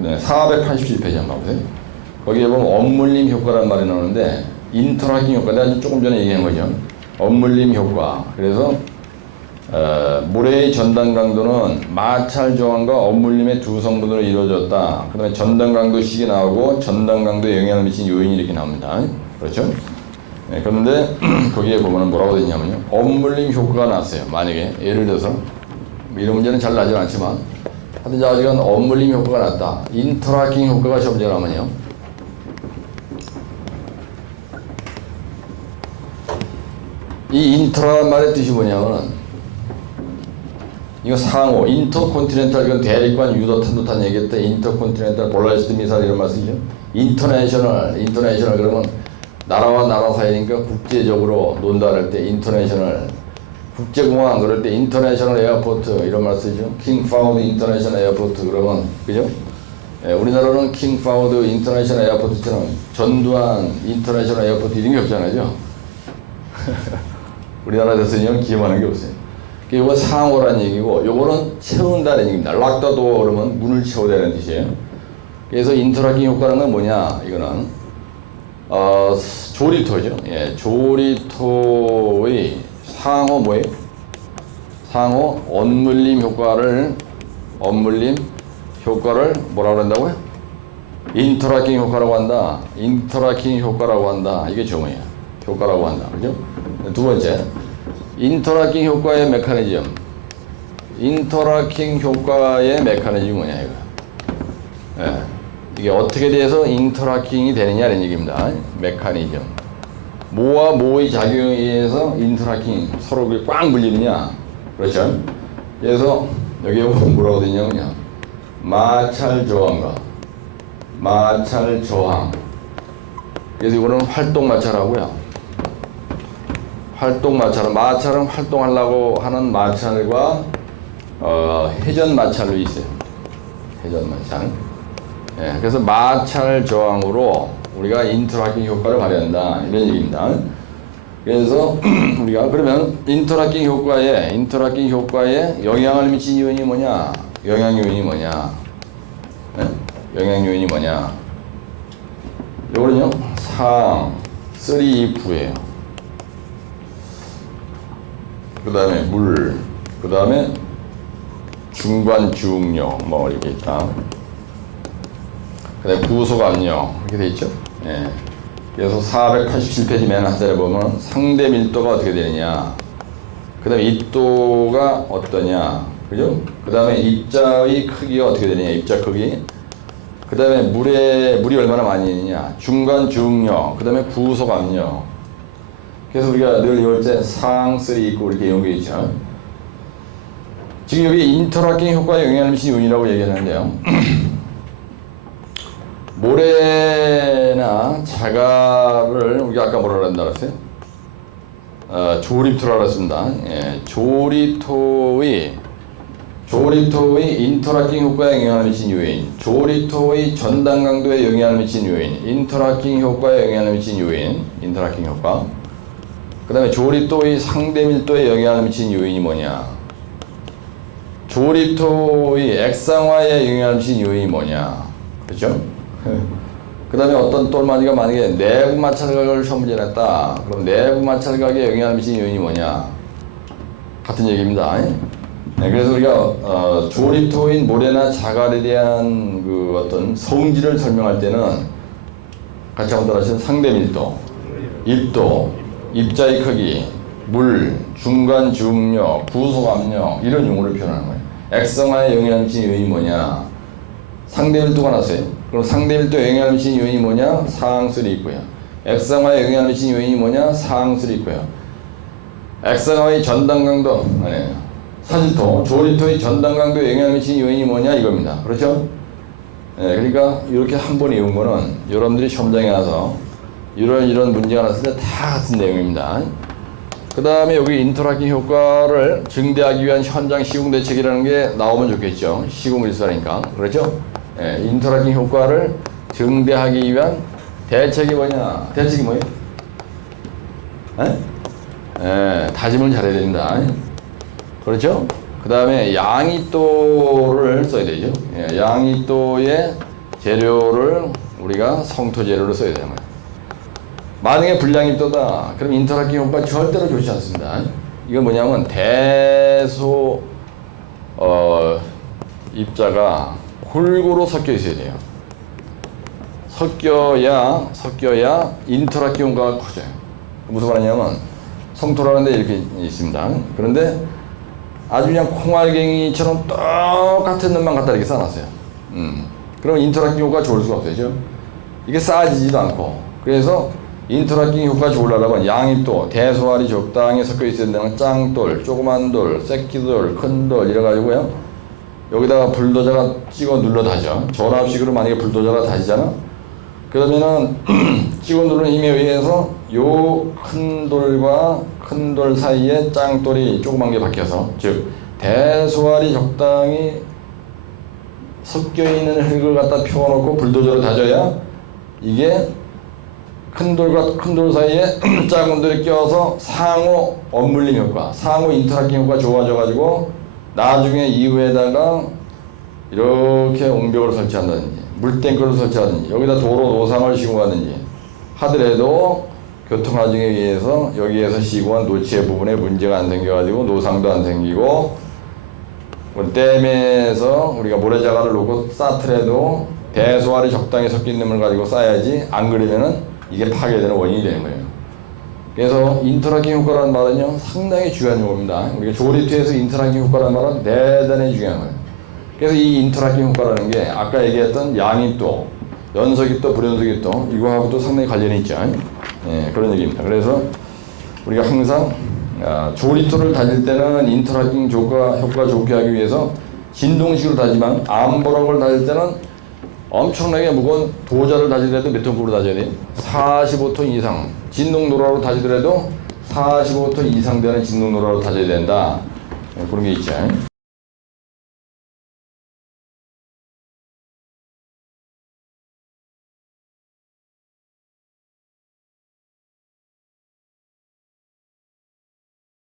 그다음에 487페이지 한번 봐보세요. 거기에 보면 언물림 효과라는 말이 나오는데 인터락팅 효과, 내가 조금 전에 얘기한 거죠. 언물림 효과. 그래서 물의 전단 강도는 마찰 저항과 언물림의 두 성분으로 이루어졌다. 그 다음에 전단 강도식이 나오고 전단 강도에 영향을 미친 요인이 이렇게 나옵니다. 그렇죠? 네, 그런데 거기에 보면 뭐라고 되어 있냐면요. 언물림 효과가 났어요. 만약에 예를 들어서 이런 문제는 잘 나지 않지만 하여튼 아직은 언물림 효과가 났다. 인터락팅 효과가 시험에 나오면요. 이 인터라는 말의 뜻이 뭐냐면 이거 상호, 인터콘티넨탈, 이건 대립관 유도 탄도탄 얘기했다. 인터콘티넨탈 볼라리스트 미사일 이런 말 쓰죠. 인터내셔널 그러면 나라와 나라 사이니까 국제적으로 논다 할 때 인터내셔널, 국제공항 그럴 때 인터내셔널 에어포트 이런 말 쓰죠. 킹 파우드 인터내셔널 에어포트 그러면 그죠? 예, 우리나라는 킹 파우드 인터내셔널 에어포트처럼 전두환 인터내셔널 에어포트 이런 게 없잖아요. 우리나라 대통령 기염하는 게 없어요. 이거 상호라는 얘기고, 요거는 채운다는 얘기입니다. 락다도 그러면 문을 채우다는 뜻이에요. 그래서 인터락팅 효과는 건 뭐냐? 이거는 조리토죠. 예, 조리토의 상호 뭐예요? 상호 언물림 효과를 뭐라 그런다고요? 인터락팅 효과라고 한다. 인터락팅 효과라고 한다. 이게 정의야. 효과라고 한다. 그죠? 두 번째, 인터락팅 효과의 메커니즘. 인터락팅 효과의 메커니즘이 뭐냐, 이거. 예. 이게 어떻게 돼서 인터락팅이 되느냐는 얘기입니다. 메커니즘. 뭐와 뭐의 작용에 의해서 인터락팅 서로 꽉 물리느냐. 그렇죠? 그래서 여기에 뭐라고 되냐면요. 마찰 저항과 마찰 저항. 그래서 이거는 활동 마찰하고요. 활동 마찰은 활동하려고 하는 마찰과 회전 마찰로 있어요. 회전 마찰. 예, 그래서 마찰 저항으로 우리가 인터락팅 효과를 발휘한다 이런 얘기입니다. 그래서 우리가 그러면 인터락팅 효과에 영향을 미친 요인이 뭐냐? 영향 요인이 뭐냐? 예? 영향 요인이 뭐냐? 요거는요 상 3, 2, 9예요. 그 다음에 물, 그 다음에 중관 주응력 뭐 이렇게 있다. 그 다음에 구속 압력 이렇게 돼 있죠. 예. 그래서 487페이지 맨 하단에 보면 상대 밀도가 어떻게 되느냐, 그 다음에 입도가 어떠냐, 그죠? 그 다음에 입자의 크기가 어떻게 되느냐, 입자 크기. 그 다음에 물이 얼마나 많이 있느냐, 중간 주응력, 그 다음에 구속 압력. 그래서 우리가 늘 이럴 때 상, 3 있고 이렇게 연결이 있죠. 지금 여기 인터락팅 효과에 영향을 미치는 요인이라고 얘기하는데요. 모래나 자갈을 우리가 아까 뭐라 그랬나 그랬어요? 조립토라 그랬습니다. 예, 조립토의 인터락팅 효과에 영향을 미친 요인, 조립토의 전단 강도에 영향을 미친 요인, 인터락팅 효과에 영향을 미친 요인, 인터락팅 효과. 그 다음에 조립토의 상대 밀도에 영향을 미친 요인이 뭐냐? 조립토의 액상화에 영향을 미친 요인이 뭐냐? 그렇죠? 그 다음에 어떤 또 만약에 내부 마찰각을 시험 문제 냈다. 그럼 내부 마찰각에 영향을 미친 요인이 뭐냐? 같은 얘기입니다. 네, 그래서 우리가 조립토인 모래나 자갈에 대한 그 어떤 성질을 설명할 때는 같이 한번 따라하시면 상대 밀도, 입도, 입자의 크기, 물, 중간 주응력, 구속 압력 이런 용어를 표현하는 거예요. 액상화에 영향을 미치는 요인이 뭐냐? 상대 밀도가 났어요. 그럼 상대 밀도에 영향을 미치는 요인이 뭐냐? 상항술이 있고요. 액상화에 영향을 미치는 요인이 뭐냐? 상항술이 있고요. 액상화의 전단 강도, 사질토, 조립토의 전단 강도에 영향을 미치는 요인이 뭐냐? 이겁니다. 그렇죠? 네, 그러니까 이렇게 한 번에 외운 거는 여러분들이 시험장에 나서 이런 문제가 났을 때 다 같은 내용입니다. 그 다음에 여기 인터락팅 효과를 증대하기 위한 현장 시공 대책이라는 게 나오면 좋겠죠. 시공 일사니까. 그렇죠? 예, 인터락팅 효과를 증대하기 위한 대책이 뭐냐? 대책이 뭐예요? 다짐을 잘해야 된다. 그렇죠? 그 다음에 양이또를 써야 되죠. 예, 양이또의 재료를 우리가 성토 재료로 써야 되는 거예요. 만약에 불량이 있다. 그럼 인터락팅 효과 절대로 좋지 않습니다. 이건 뭐냐면 대소 입자가 골고루 섞여 있어야 돼요. 섞여야 인터락팅 효과가 커져요. 무슨 말이냐면 성토라는 데 이렇게 있습니다. 그런데 아주 그냥 콩알갱이처럼 똑같은 놈만 갖다 이렇게 쌓아놨어요. 그럼 인터락팅 효과가 좋을 수가 없어요. 이게 쌓아지지도 않고. 그래서 인터락팅 효과가 좋으려면 양이 또 대소알이 적당히 섞여 있어야 되는 짱돌, 조그만 돌, 새끼돌, 큰 돌 이래가지고요. 여기다가 불도저가 찍어 눌러 다져. 전압식으로 만약에 불도저가 다지잖아. 그러면은 찍어 누르는 힘에 의해서 요 큰 돌과 큰 돌 사이에 짱돌이 조그만 게 박혀서, 즉 대소알이 적당히 섞여 있는 흙을 갖다 펴놓고 불도저로 다져야 이게 큰 돌과 큰 돌 사이에 작은 돌이 껴서 상호 엄물림 효과, 상호 인터락팅 효과가 좋아져가지고 나중에 이후에다가 이렇게 옹벽을 설치한다든지 물탱크를 설치하든지 여기다 도로 노상을 시공하든지 하더라도 교통하중에 의해서 여기에서 시공한 노치의 부분에 문제가 안 생겨가지고 노상도 안 생기고, 댐에서 우리가 모래자갈을 놓고 쌓더라도 대소알이 적당히 섞인 놈을 가지고 쌓아야지, 안 그러면은 이게 파괴되는 원인이 되는 거예요. 그래서 인터락팅 효과라는 말은요 상당히 중요한 용어입니다. 우리가 조리투에서 인터락팅 효과라는 말은 대단히 중요한 거예요. 그래서 이 인터락팅 효과라는 게 아까 얘기했던 양입도, 연석입도, 불연석입도 이거하고도 상당히 관련이 있죠. 예, 그런 얘기입니다. 그래서 우리가 항상 조리투를 다질 때는 인터락팅 효과 좋게 하기 위해서 진동식으로 다지만 암보락을 다질 때는 엄청나게 무거운 도자를 다지더라도 몇 톤급으로 다져야 돼요? 45톤 이상. 진동노라로 다지더라도 45톤 이상 되는 진동노라로 다져야 된다. 네, 그런 게 있죠.